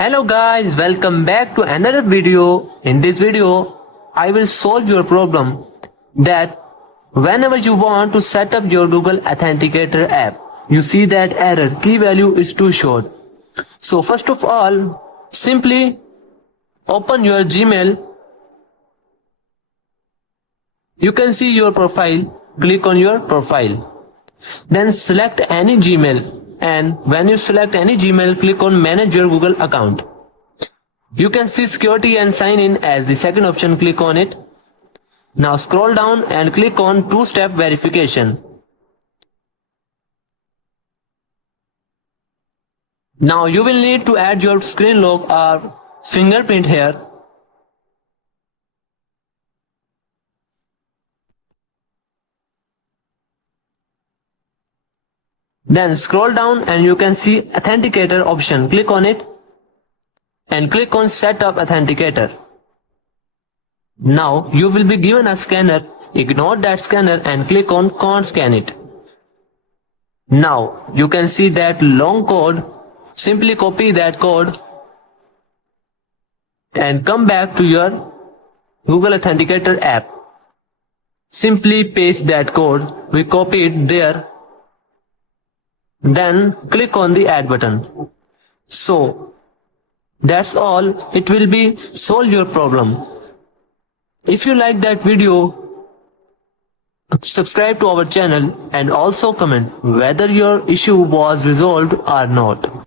Hello guys, welcome back to another video. In this video, I will solve your problem that whenever you want to set up your Google Authenticator app, you see that error, key value is too short. So first of all, simply open your Gmail. You can see your profile, click on your profile. Then select any Gmail. And when you select any Gmail, click on manage your Google account. You can see security and sign in as the second option, click on it. Now scroll down and click on two-step verification. Now you will need to add your screen lock or fingerprint here. Then scroll down and you can see Authenticator option. Click on it and click on Set up Authenticator. Now you will be given a scanner. Ignore that scanner and click on Can't scan it. Now you can see that long code. Simply copy that code and come back to your Google Authenticator app. Simply paste that code. We copy it there. Then click on the add button. So that's all. It will be solve your problem. If you like that video, subscribe to our channel and also comment whether your issue was resolved or not.